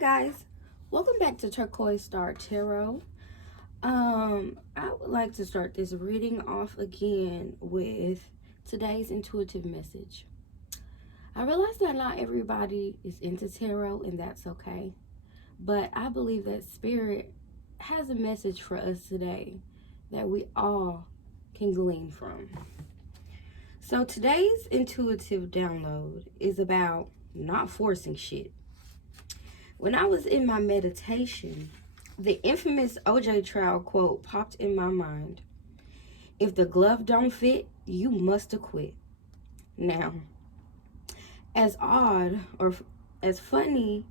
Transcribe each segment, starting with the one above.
guys, welcome back to Turquoise Star Tarot. I would like to start this reading off again with today's intuitive message. I realize that not everybody is into tarot, and that's okay, but I believe that Spirit has a message for us today that we all can glean from. So today's intuitive download is about not forcing shit. When I was in my meditation, the infamous OJ trial quote popped in my mind. If the glove don't fit, you must acquit. Now, as odd or as funny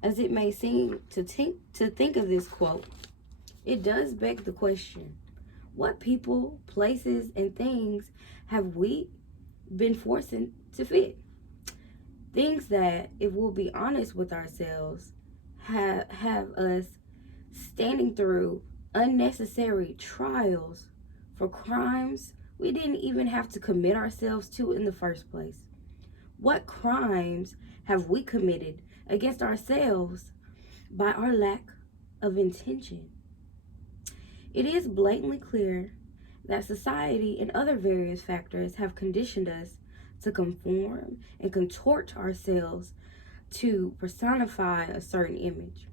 as it may seem to think of this quote, it does beg the question, what people, places, and things have we been forcing to fit? Things that, if we'll be honest with ourselves, have us standing through unnecessary trials for crimes we didn't even have to commit ourselves to in the first place. What crimes have we committed against ourselves by our lack of intention? It is blatantly clear that society and other various factors have conditioned us to conform and contort ourselves to personify a certain image.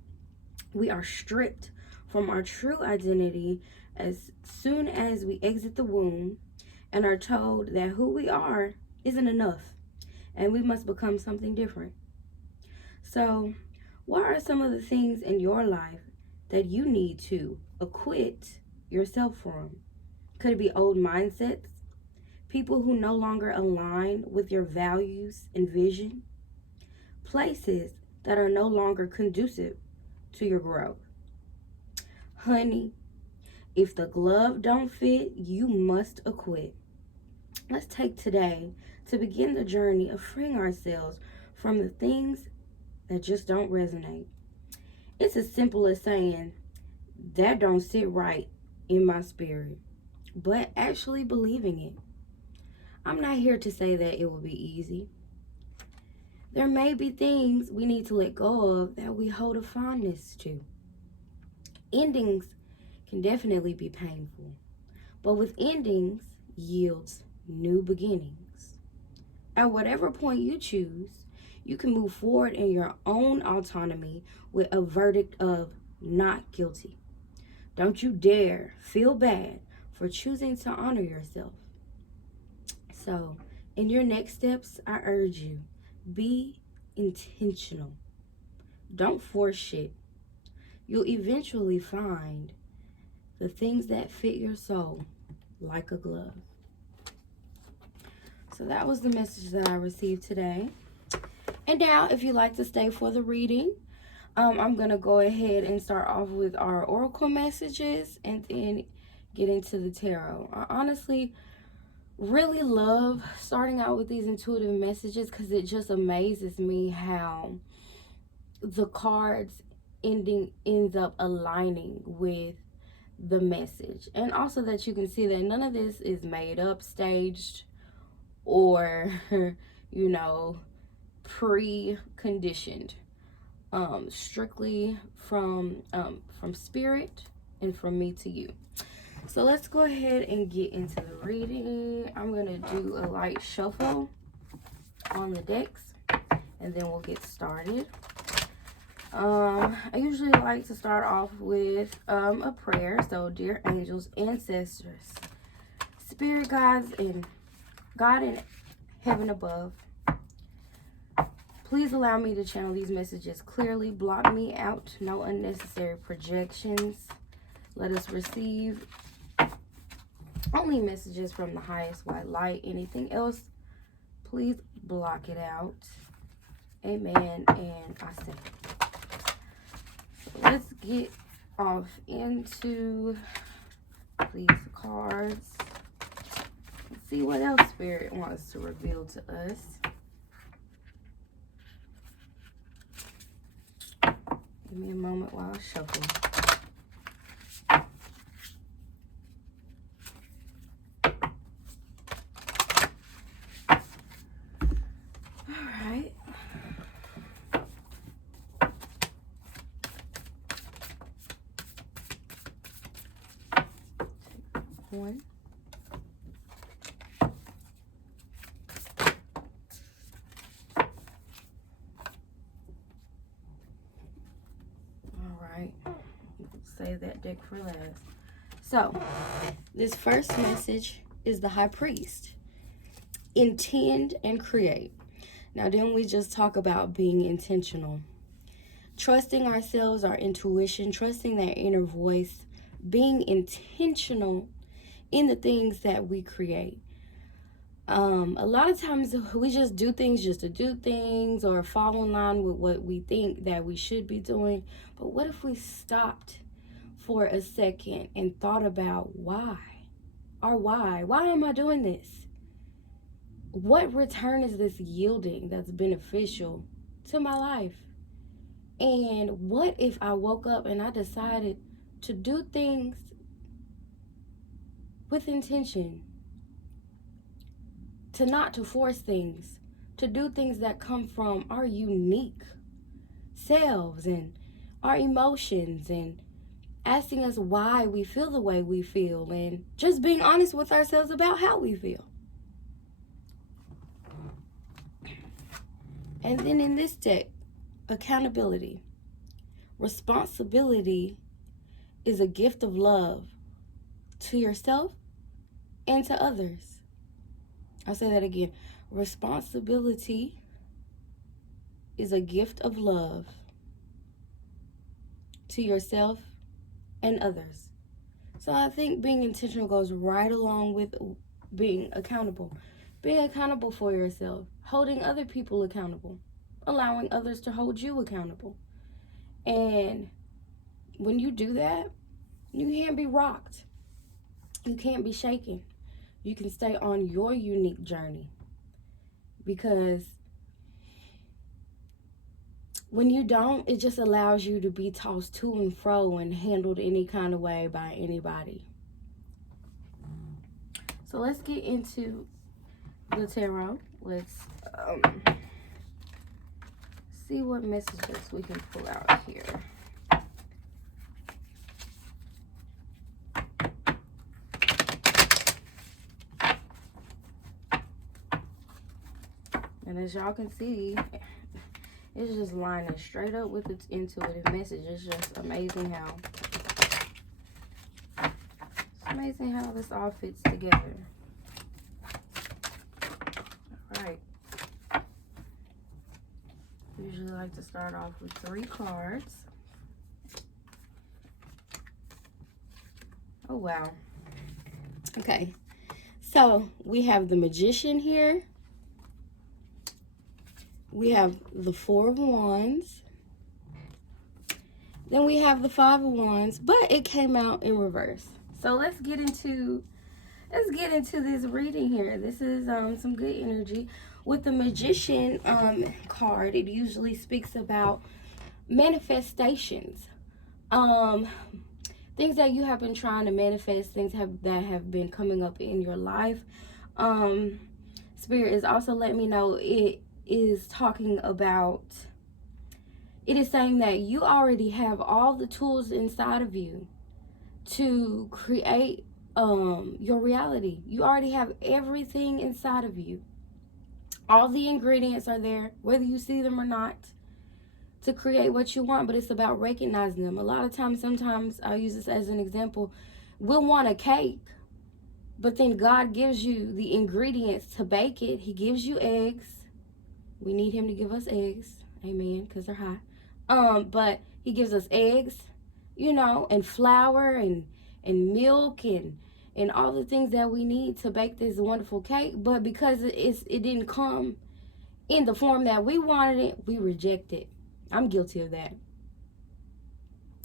We are stripped from our true identity as soon as we exit the womb and are told that who we are isn't enough and we must become something different. So, what are some of the things in your life that you need to acquit yourself from? Could it be old mindsets? People who no longer align with your values and vision? Places that are no longer conducive to your growth? Honey, if the glove don't fit, you must acquit. Let's take today to begin the journey of freeing ourselves from the things that just don't resonate. It's as simple as saying, that don't sit right in my spirit, but actually believing it. I'm not here to say that it will be easy. There may be things we need to let go of that we hold a fondness to. Endings can definitely be painful, but with endings yields new beginnings. At whatever point you choose, you can move forward in your own autonomy with a verdict of not guilty. Don't you dare feel bad for choosing to honor yourself. So, in your next steps, I urge you, be intentional. Don't force shit. You'll eventually find the things that fit your soul like a glove. So that was the message that I received today. And now, if you'd like to stay for the reading, I'm going to go ahead and start off with our oracle messages and then get into the tarot. I honestly really love starting out with these intuitive messages because it just amazes me how the cards ends up aligning with the message, and also that you can see that none of this is made up, staged, or pre-conditioned. Strictly from Spirit and from me to you. So let's go ahead and get into the reading. I'm going to do a light shuffle on the decks, and then we'll get started. I usually like to start off with a prayer. So, dear angels, ancestors, spirit guides, and God in heaven above, please allow me to channel these messages clearly. Block me out. No unnecessary projections. Let us receive only messages from the highest white light. Anything else, please block it out. Amen. And I say, let's get off into these cards. Let's see what else Spirit wants to reveal to us. Give me a moment while I shuffle. All right. one. All right. Save that deck for last. So, this first message is the High Priest. Intend and create. Now, didn't we just talk about being intentional? Trusting ourselves, our intuition, trusting that inner voice, being intentional in the things that we create. A lot of times we just do things just to do things or fall in line with what we think that we should be doing. But what if we stopped for a second and thought about why? Or why? Why am I doing this? What return is this yielding that's beneficial to my life? And what if I woke up and I decided to do things with intention? To force things, to do things that come from our unique selves and our emotions, and asking us why we feel the way we feel, and just being honest with ourselves about how we feel. And then in this deck, accountability. Responsibility is a gift of love to yourself and to others. I'll say that again. Responsibility is a gift of love to yourself and others. So I think being intentional goes right along with being accountable. Being accountable for yourself, holding other people accountable, allowing others to hold you accountable. And when you do that, you can't be rocked. You can't be shaken. You can stay on your unique journey. Because when you don't, it just allows you to be tossed to and fro and handled any kind of way by anybody. So let's get into the tarot. Let's see what messages we can pull out here. And as y'all can see, it's just lining straight up with its intuitive message. It's just amazing how this all fits together. All right. Usually like to start off with 3 cards. Oh, wow. Okay. So we have the Magician here. We have the 4 of Wands. Then we have the 5 of Wands, but it came out in reverse. So let's get into this reading here. This is some good energy. With the Magician card, it usually speaks about manifestations. Things that you have been trying to manifest, things that have been coming up in your life. Spirit is also letting me know it is talking about, it is saying that you already have all the tools inside of you to create your reality. You already have everything inside of you. All the ingredients are there, whether you see them or not, to create what you want, but it's about recognizing them. A lot of times, sometimes, I'll use this as an example, we'll want a cake, but then God gives you the ingredients to bake it. He gives you eggs. We need him to give us eggs. Amen, because they're high. But he gives us eggs, and flour and milk and all the things that we need to bake this wonderful cake. But because it didn't come in the form that we wanted it, we reject it. I'm guilty of that.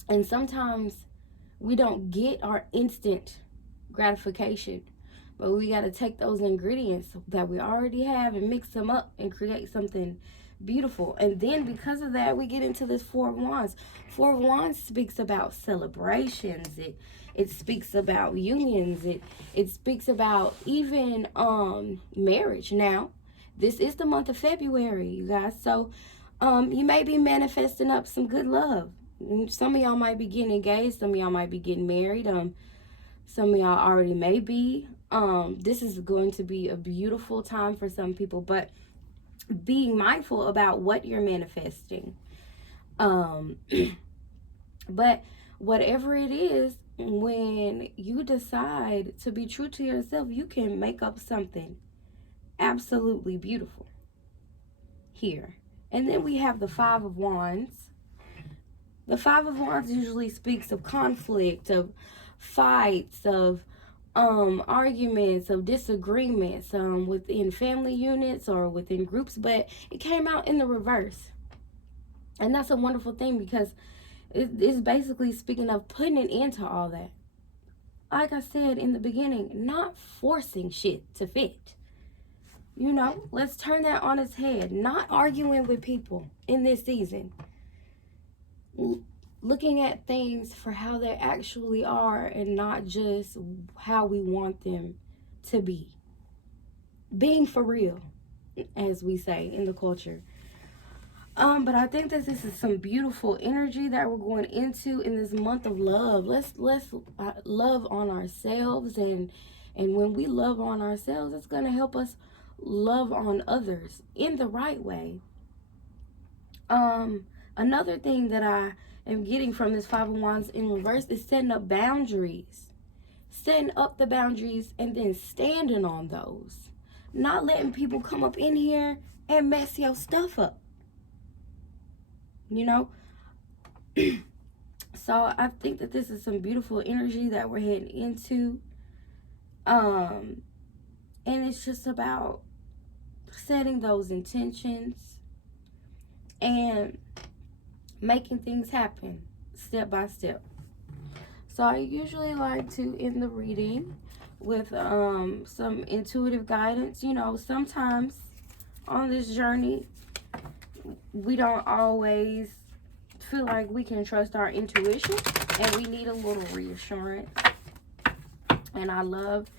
And sometimes we don't get our instant gratification. But we got to take those ingredients that we already have and mix them up and create something beautiful. And then because of that, we get into this 4 of Wands. 4 of Wands speaks about celebrations. It speaks about unions. It speaks about even marriage. Now, this is the month of February, you guys. So you may be manifesting up some good love. Some of y'all might be getting engaged. Some of y'all might be getting married. Some of y'all already may be. This is going to be a beautiful time for some people, but being mindful about what you're manifesting. Um, but whatever it is, when you decide to be true to yourself, you can make up something absolutely beautiful here. And then we have the Five of Wands. The Five of Wands usually speaks of conflict, of fights, of arguments, of disagreements within family units or within groups, but it came out in the reverse. And that's a wonderful thing because it's basically speaking of putting an end to all that. Like I said in the beginning, not forcing shit to fit. You know, let's turn that on its head. Not arguing with people in this season. Looking at things for how they actually are and not just how we want them to be. Being for real, as we say in the culture. But I think that this is some beautiful energy that we're going into in this month of love. Let's love on ourselves, and when we love on ourselves, it's going to help us love on others in the right way. Another thing that I am getting from this Five of Wands in reverse is setting up boundaries. Setting up the boundaries and then standing on those. Not letting people come up in here and mess your stuff up. You know? So I think that this is some beautiful energy that we're heading into. And it's just about setting those intentions and making things happen step by step. So I usually like to end the reading with some intuitive guidance. You know, sometimes on this journey, we don't always feel like we can trust our intuition, and we need a little reassurance. And I love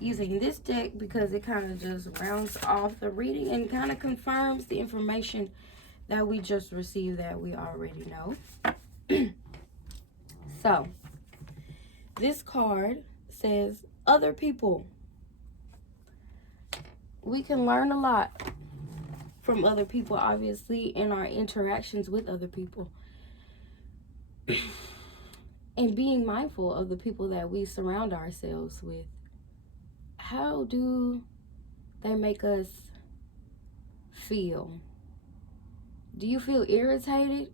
using this deck because it kind of just rounds off the reading and kind of confirms the information that we just received that we already know. So, this card says, other people. We can learn a lot from other people, obviously, in our interactions with other people. And being mindful of the people that we surround ourselves with. How do they make us feel? Do you feel irritated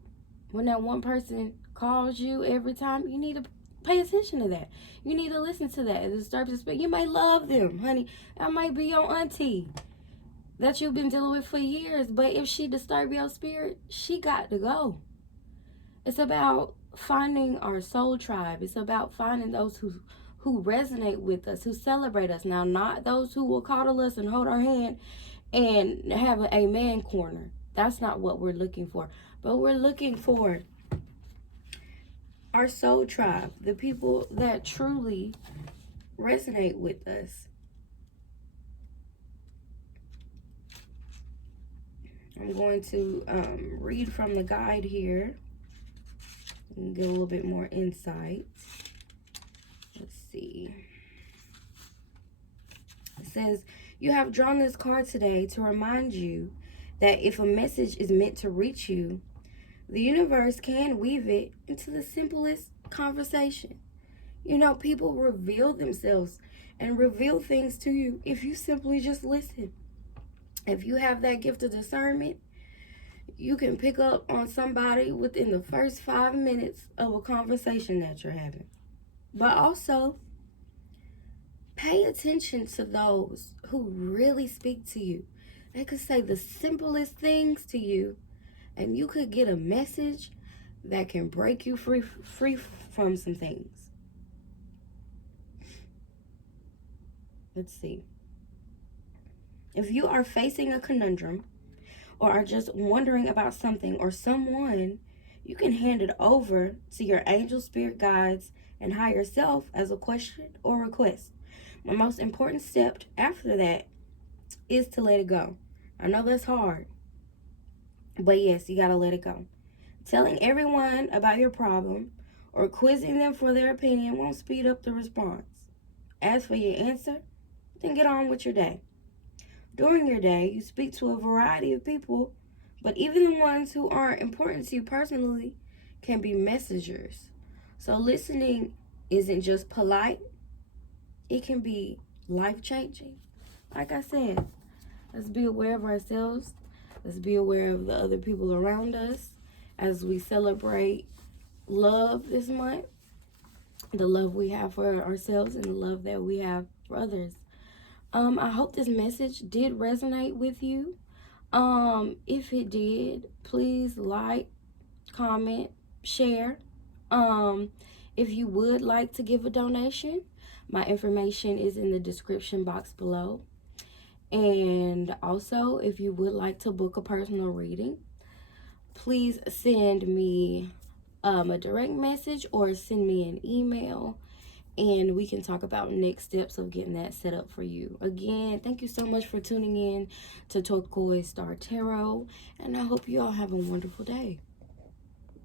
when that one person calls you every time? You need to pay attention to that. You need to listen to that. It disturbs your spirit. You may love them, honey. That might be your auntie that you've been dealing with for years. But if she disturbs your spirit, she got to go. It's about finding our soul tribe. It's about finding those who resonate with us, who celebrate us. Now, not those who will coddle us and hold our hand and have an amen corner. That's not what we're looking for. But we're looking for our soul tribe, the people that truly resonate with us. I'm going to read from the guide here and get a little bit more insight. Let's see. It says, you have drawn this card today to remind you that if a message is meant to reach you, the universe can weave it into the simplest conversation. You know, people reveal themselves and reveal things to you if you simply just listen. If you have that gift of discernment, you can pick up on somebody within the first 5 minutes of a conversation that you're having. But also, pay attention to those who really speak to you. They could say the simplest things to you, and you could get a message that can break you free from some things. Let's see. If you are facing a conundrum or are just wondering about something or someone, you can hand it over to your angel, spirit guides, and higher self as a question or request. The most important step after that is to let it go. I know that's hard, but yes, you gotta let it go. Telling everyone about your problem or quizzing them for their opinion won't speed up the response. As for your answer, then get on with your day. During your day, you speak to a variety of people, but even the ones who aren't important to you personally can be messengers. So listening isn't just polite, it can be life changing. Like I said, let's be aware of ourselves. Let's be aware of the other people around us as we celebrate love this month, the love we have for ourselves and the love that we have for others. I hope this message did resonate with you. If it did, please like, comment, share. If you would like to give a donation, my information is in the description box below. And also, if you would like to book a personal reading, please send me a direct message or send me an email, and we can talk about next steps of getting that set up for you. Again, thank you so much for tuning in to Turquoise Star Tarot, and I hope you all have a wonderful day.